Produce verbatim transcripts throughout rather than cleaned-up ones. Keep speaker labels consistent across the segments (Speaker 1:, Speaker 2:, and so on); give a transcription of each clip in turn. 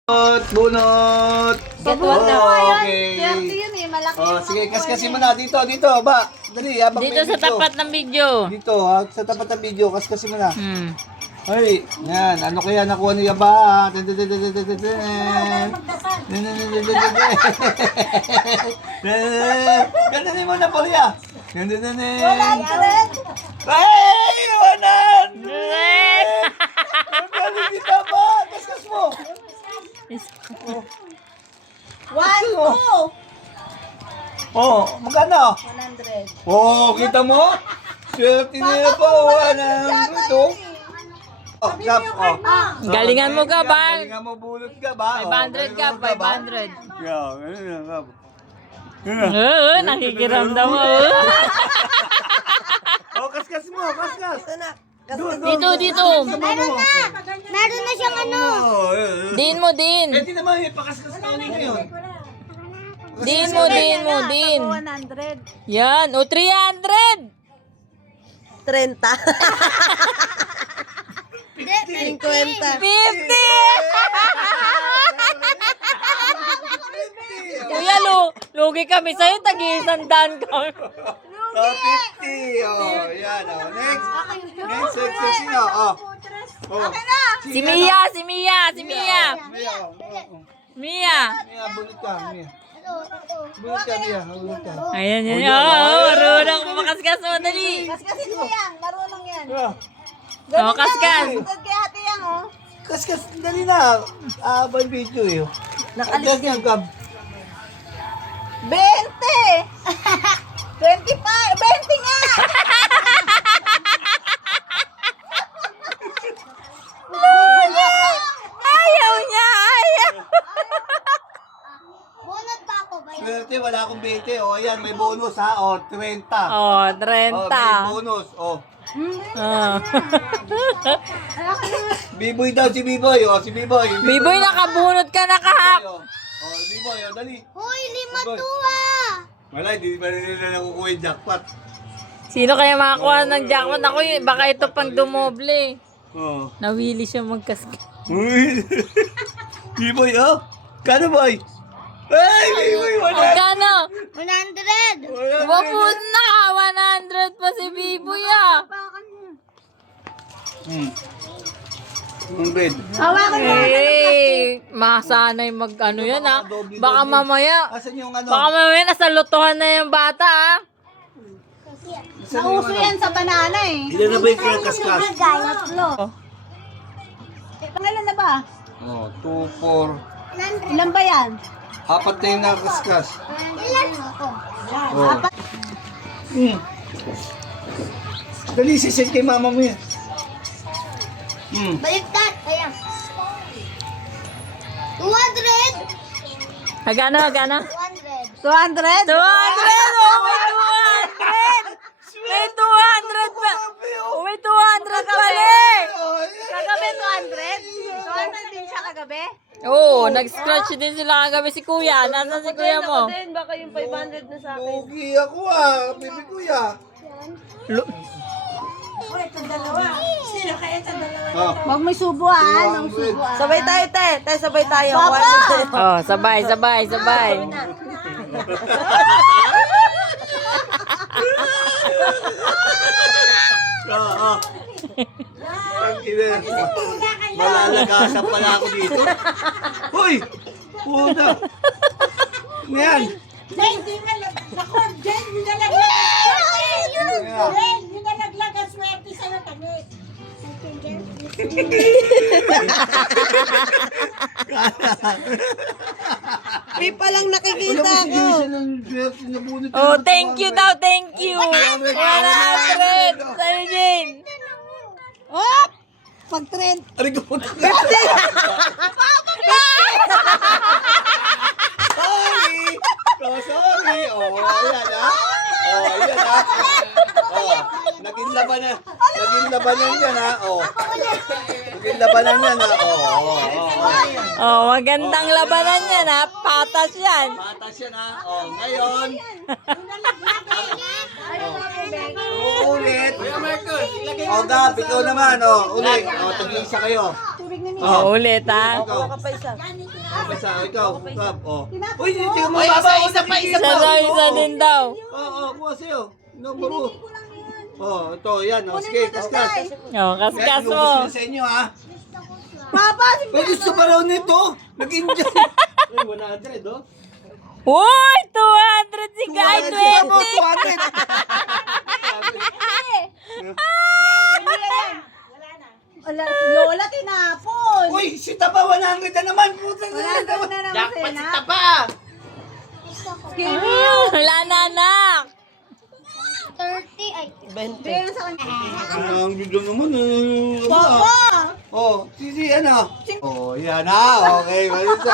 Speaker 1: Bunot! Bunot!
Speaker 2: Get one na.
Speaker 1: Oh, okay.
Speaker 3: thirty yun eh, malaki
Speaker 1: Oh,
Speaker 3: yung
Speaker 1: sige,
Speaker 3: makukuha
Speaker 1: kaskasin
Speaker 3: niya.
Speaker 1: mo na. Dito, dito, ba? Dali, habang
Speaker 2: Dito
Speaker 1: may
Speaker 2: sa
Speaker 1: video.
Speaker 2: tapat ng video.
Speaker 1: Dito, ha? Sa tapat ng video, kaskasin mo na.
Speaker 2: Hmm.
Speaker 1: Ay, yan. Ano kaya nakuha niya ba? Ganun mo na, Poria.
Speaker 3: Wala ka rin.
Speaker 1: Ay, iwanan! Ang galing kita ba? Kaskas mo.
Speaker 3: One, two.
Speaker 1: Oh, magkano?
Speaker 3: one hundred.
Speaker 1: Oh, kita mo? Swerte niya pa. Wala ito. Oh, kap. Oh.
Speaker 2: Galingan mo ka ba?
Speaker 1: Galingan mo, bulot ka ba?
Speaker 2: five hundred ka,
Speaker 1: galingan mo ba?
Speaker 2: five hundred.
Speaker 1: Yeah, ganun yan, kap.
Speaker 2: Oo, nakikiramdam mo.
Speaker 1: Oh, kaskas mo, kaskas. Doon, doon,
Speaker 2: Dito,
Speaker 1: doon.
Speaker 2: dito.
Speaker 1: Meron na.
Speaker 3: Meron na siyang ano.
Speaker 1: Oh, eh, eh.
Speaker 2: Din mo, din.
Speaker 1: Eh, di naman, eh, pakaskas ka ulit ngayon.
Speaker 2: Din mo, din mo, din.
Speaker 3: one hundred.
Speaker 2: Yan, o three hundred.
Speaker 3: Trenta.
Speaker 1: Cinquenta.
Speaker 2: fifty. Kuya, lu lugi kami sa'yo, tagi-isandaan kami.
Speaker 1: Oh, fifty. Oh, yan. Oh. Next. Next, next, next. Sino? Oh. Oh.
Speaker 2: Si Mia, si Mia, si Mia.
Speaker 1: Mia. Oh, oh.
Speaker 2: Mia.
Speaker 1: Mia, bulit ka. Mia. Bulit ka, Mia. Bulit ka.
Speaker 2: Ayan, yan. Oh, marunong makaskas mo, dali.
Speaker 3: Kaskasin mo yan. Marunong yan.
Speaker 1: Yeah.
Speaker 2: Oh, kaskas.
Speaker 3: Sugod kay ate yan oh.
Speaker 1: Kaskas, dali na. Ah, ba yung video eh. Nakalis niya, Gab.
Speaker 3: Twenty. Twenty-five. Twenty nga.
Speaker 2: Ayaw niya, ayaw.
Speaker 3: Bunot pa ako ba?
Speaker 1: Swerte, wala akong twenty. O, ayan, may bonus ha. O, thirty.
Speaker 2: Oh,
Speaker 1: Oh,
Speaker 2: trenta.
Speaker 1: may bonus. O.
Speaker 2: Oh.
Speaker 1: Biboy daw si Biboy. O, si Biboy.
Speaker 2: Biboy, nakabunot ka na kahap.
Speaker 1: O, o, Biboy, o, dali.
Speaker 3: Hoy, lima
Speaker 1: Biboy.
Speaker 3: tuwa.
Speaker 1: Wala, hindi pa rin nila nakukuha yung jackpot.
Speaker 2: Sino kaya makakuha ng jackpot? Ako, yun, baka ito pang dumoble.
Speaker 1: O.
Speaker 2: Nawili siya magkaskas.
Speaker 1: Uy. Biboy, o. Kano, boy? Ay, Biboy, wala.
Speaker 2: Magkano?
Speaker 3: one hundred.
Speaker 2: Wapun na, one hundred pa si Biboy ah.
Speaker 1: Hmm. Ang bed.
Speaker 3: Hawakan mo.
Speaker 2: Eh, masanay mag ano yan ah. Baka mamaya,
Speaker 1: Asan yung ano?
Speaker 2: baka mamaya nasa lutuhan na yung bata ah.
Speaker 1: Asan yung
Speaker 3: Nauso
Speaker 1: ano?
Speaker 3: yan sa banana eh.
Speaker 1: Ilan na ba yung kaskas?
Speaker 3: Tatlo. Eh, pangilan na ba?
Speaker 1: Oh, two, four.
Speaker 3: Ilan ba yan?
Speaker 1: Apat na yung nakaskas.
Speaker 3: Ilan?
Speaker 1: Oh. Hmm. Dali, sisend kay mama mo yan. Hmm.
Speaker 3: Baliktad. Ayan. two hundred.
Speaker 2: Hagano, hagano?
Speaker 3: two hundred.
Speaker 2: two hundred! Oh, may two hundred! May two hundred pa! Oh, may two hundred pala eh!
Speaker 3: Kagabi two hundred? two hundred din siya kagabi?
Speaker 2: Oo, oh, nag-scratch din sila kagabi si Kuya. Nasaan si Kuya mo?
Speaker 3: Baka yung five hundred na sa akin.
Speaker 1: Pogi ako ah, baby kuya.
Speaker 2: Lu-
Speaker 1: Oh.
Speaker 3: Huwag may subuan. Huwag subuan.
Speaker 4: Sabay tayo, te. Te, sabay tayo.
Speaker 3: Papa!
Speaker 2: Oh, sabay, sabay, sabay.
Speaker 1: Ah, ah. Ang ina. Malalagasan pala ako dito. Hoy! Puta! Ano yan?
Speaker 4: Hindi na ako, Jen, hindi na naglag. Jen, hindi na naglag ang swerte sa'yo, tagit. May palang nakikita ko.
Speaker 2: Oh, thank you daw, thank you. one hundred! Sa'yo, Jane.
Speaker 4: Oh! Pag-trend.
Speaker 1: Aray ko puta. Sorry! Oh, sorry! Oh, ayan ah. Oh, ayan ah. Oh, naging labanan. Naging labanan yan ah. Oh. Naging labanan yan ah. Oh, oh, oh, oh.
Speaker 2: Oh, magandang labanan yan ha. Patas yan.
Speaker 1: Patas yan ha. Oh, ngayon. Oh, ulit. Oh, Gab, ikaw naman. Oh, ulit. Oh, tag-isa kayo.
Speaker 4: tignan niyo.
Speaker 1: Oh.
Speaker 2: Ulit ha.
Speaker 1: Ikaw.
Speaker 2: Ka pa isa.
Speaker 1: Apa sa ikaw? Kap, oh.
Speaker 4: Tinapos
Speaker 1: Uy,
Speaker 4: mo.
Speaker 1: hindi mo
Speaker 5: Uy, isa,
Speaker 1: baba.
Speaker 5: isa pa, isa
Speaker 2: Isa na isa din daw.
Speaker 1: Oo, oo, kuha sa'yo. No, bro. Oh, ito, yan. Oh. Sige, kaskas.
Speaker 2: Oh, kaskas mo.
Speaker 1: Lubos na sa inyo, ha?
Speaker 4: Papa,
Speaker 1: Ay, gusto pa raw nito. Nag-enjoy. Ay, one hundred, oh.
Speaker 2: Uy, two hundred si Guy,
Speaker 1: two hundred.
Speaker 2: twenty.
Speaker 1: two hundred.
Speaker 4: Wala, Lola, tinapon.
Speaker 1: Uy, si Taba, one hundred na naman. Puta na
Speaker 4: Wala daw na naman
Speaker 5: Jackpot
Speaker 4: sila.
Speaker 5: si Taba.
Speaker 2: Wala na, anak.
Speaker 3: thirty, ay,
Speaker 4: Bigyan sa kanya.
Speaker 1: Ang bigla naman. eh, ano, ah.
Speaker 4: Papa!
Speaker 1: Oh, si si ano? Oh, yan na. Okay, Marisa.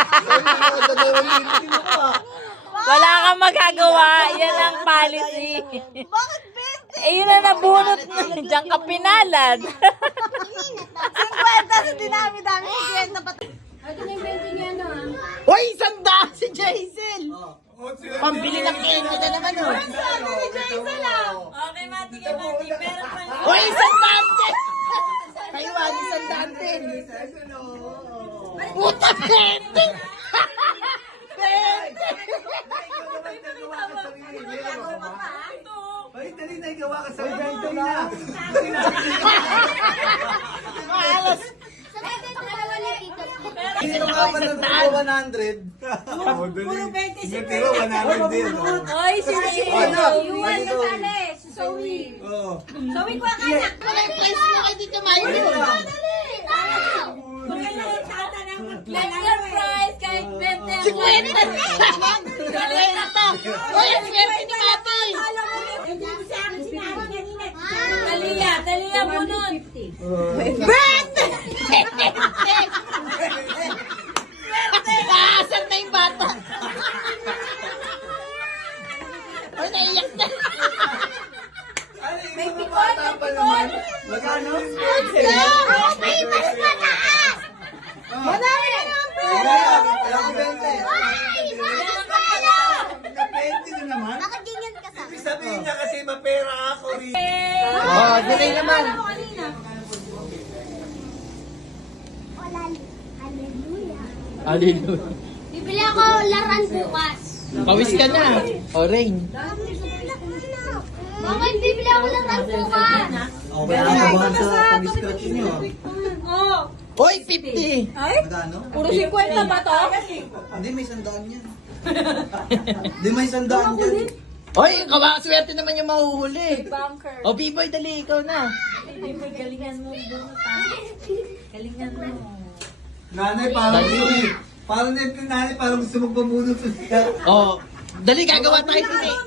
Speaker 2: Wala kang magagawa. Yan ang policy.
Speaker 4: Bakit twenty?
Speaker 2: Eh, yun na nabunot mo. Diyan ka pinalad.
Speaker 4: fifty sa dinami-dami. fifty pa.
Speaker 5: Uy, sanda si Jaisel. Pambili ng cake na naman, oh.
Speaker 2: Okay, Mati ka, Mati. Pero pa
Speaker 5: Uy, sandante. Kayo, ano, sandante. Puta, pwede.
Speaker 1: Ay, dali na, igawa ka sa mga ito na. Sino ka pa na one hundred? Oh, dali. Buti mo, one hundred din. oh.
Speaker 2: Oy, si
Speaker 1: Ano?
Speaker 4: Iwan ka sali. Sorry.
Speaker 1: Oh.
Speaker 4: Sorry ko ang anak.
Speaker 5: Wala yung price mo kay Tito Milo.
Speaker 2: Letter prize kahit twenty.
Speaker 5: Si Kwenta. Kwenta. Uy, ang swerte ni Mati.
Speaker 4: Hindi ko sa akin sinabi kanina.
Speaker 2: Talia, talia mo nun.
Speaker 5: Aasar na yung bata. Uy, naiyak na.
Speaker 1: May pikon, may pikon. Magkano?
Speaker 3: may mas mataas!
Speaker 1: Marami na naman. Alam ko bente.
Speaker 3: Ay, bakit pala?
Speaker 1: Bente na naman.
Speaker 3: Bakit ganyan ka sa
Speaker 1: Ibig sabihin niya kasi mapera ako rin.
Speaker 5: Oh, delay naman. Hallelujah.
Speaker 3: Bibili ako laran bukas.
Speaker 5: Pawis ka na. O, Rain.
Speaker 3: Mama, bibili ako laran bukas.
Speaker 1: Okay, ang kabahan sa pag-scratch niyo.
Speaker 5: Uy, fifty.
Speaker 1: Magkano?
Speaker 2: Puro fifty ba to?
Speaker 1: Hindi, may sandaan yan. Hindi, may sandaan yan.
Speaker 5: Uy, kawakaswerte naman yung mahuhuli.
Speaker 2: Bunker.
Speaker 5: O, B-boy, dali, ikaw na.
Speaker 2: Galingan mo, bunot ha. Galingan mo.
Speaker 1: Nanay, parang parang na yung nanay, parang gusto magpabunot sa siya.
Speaker 5: O, dali, gagawa tayo din eh.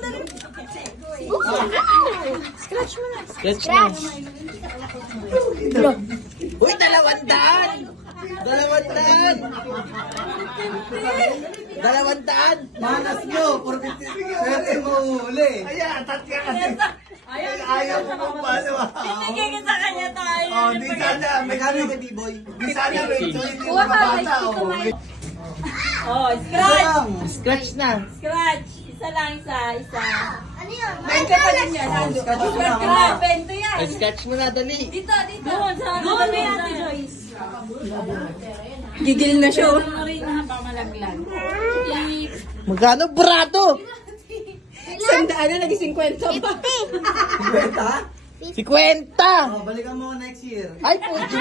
Speaker 5: Scratch mo na. Scratch mo. Uy, dalawang daan. Dalawang daan. Dalawang daan.
Speaker 1: Manas nyo, for fifty. Swerte mo uli. Ayan, atat ka kasi. Ayaw mo kung paano.
Speaker 2: Tingin sa kanya tayo.
Speaker 1: Oh, di sana, may kano kay B-boy. Di sana, may hindi mo mabasa.
Speaker 2: Oh, scratch.
Speaker 5: Scratch na.
Speaker 2: Scratch. Isa lang, isa, isa.
Speaker 3: Ano yun?
Speaker 2: Bente pa din yan. Scratch mo. Bente yan.
Speaker 5: Ay, scratch mo na, dali.
Speaker 2: Dito, dito. Doon, sa doon may Ate Joyce. Gigil na siya. Ano rin habang malaglag.
Speaker 5: Magkano, brado?
Speaker 2: Sandaan na, naging fifty pa.
Speaker 1: Kwenta?
Speaker 5: Si Kwenta.
Speaker 1: Oh, balikan mo next year.
Speaker 5: Ay, puto.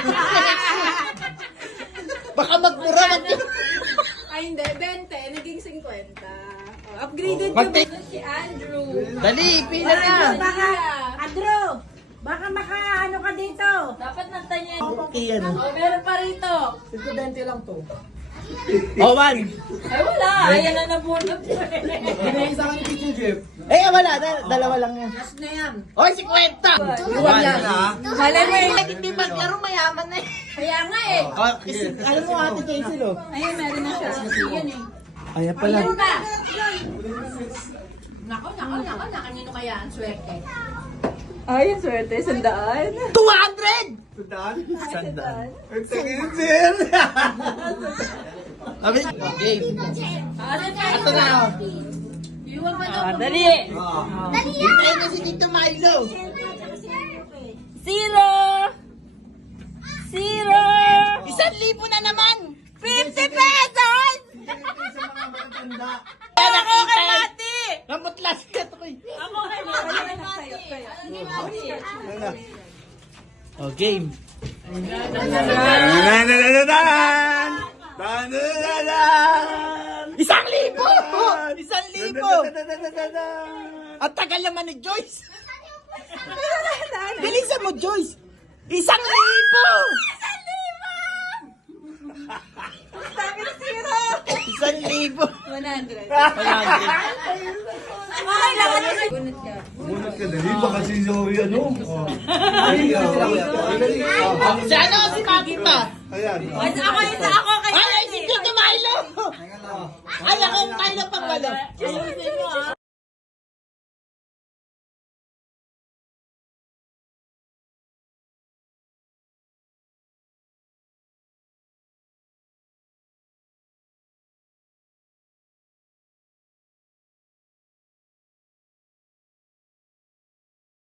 Speaker 5: Baka magmura mag...
Speaker 2: Ay, hindi. twenty. Naging fifty. Oh, upgraded
Speaker 5: Oh,
Speaker 2: ka
Speaker 5: Mati-
Speaker 2: ba si Andrew?
Speaker 5: Dali, pila na.
Speaker 4: Baka, Adro, baka maka ano ka dito.
Speaker 2: Dapat nagtanyan.
Speaker 5: Okay, ano?
Speaker 2: Oh, meron pa rito.
Speaker 5: O, one.
Speaker 2: Ay, wala. Ayan na nabunot.
Speaker 5: Eh, wala na. Dalawa lang yan.
Speaker 4: Na yan.
Speaker 5: Oy, si Kwenta.
Speaker 2: Iwan lang. Malay mo yung...
Speaker 5: Hindi maglaro, mayaman na eh.
Speaker 2: Kaya nga eh.
Speaker 5: Oh, kasi, alam mo, ate Jaisel, oh.
Speaker 2: Ayun, meron na siya. Yan eh.
Speaker 5: Ayan pala.
Speaker 2: Ayun pa. Nako, nako, nako. Nakanino kaya ang swerte? Ay, ang swerte. Sandaan.
Speaker 5: two hundred!
Speaker 1: Sandaan? Sandaan. Ang sakit, sir.
Speaker 5: Sabi, game. Ito na, oh.
Speaker 2: Iwan pa daw. Dali.
Speaker 1: Oh.
Speaker 5: Hintayin na si Tito Milo.
Speaker 2: Zero. Zero.
Speaker 5: game.
Speaker 1: Tananananan! Tananananan!
Speaker 5: Isang libo! Isang libo!
Speaker 1: Tananananan!
Speaker 5: Ang tagal naman ni Joyce. Bilisan mo, Joyce. Isang libo! Isang libo!
Speaker 2: one hundred.
Speaker 5: one hundred.
Speaker 2: Okay lang, ano sa gunot ka?
Speaker 1: Bunot ka dali, baka si Zoe ano? Oh. Ay, oh. Ay, dali. Oh.
Speaker 5: Si ano, si Maki pa.
Speaker 1: Ayan.
Speaker 2: Ay, ako yun sa ako kay
Speaker 5: Ay, ay, si Tito Milo! Ay, ako ang Milo pang walo.
Speaker 2: Ayusin mo ah.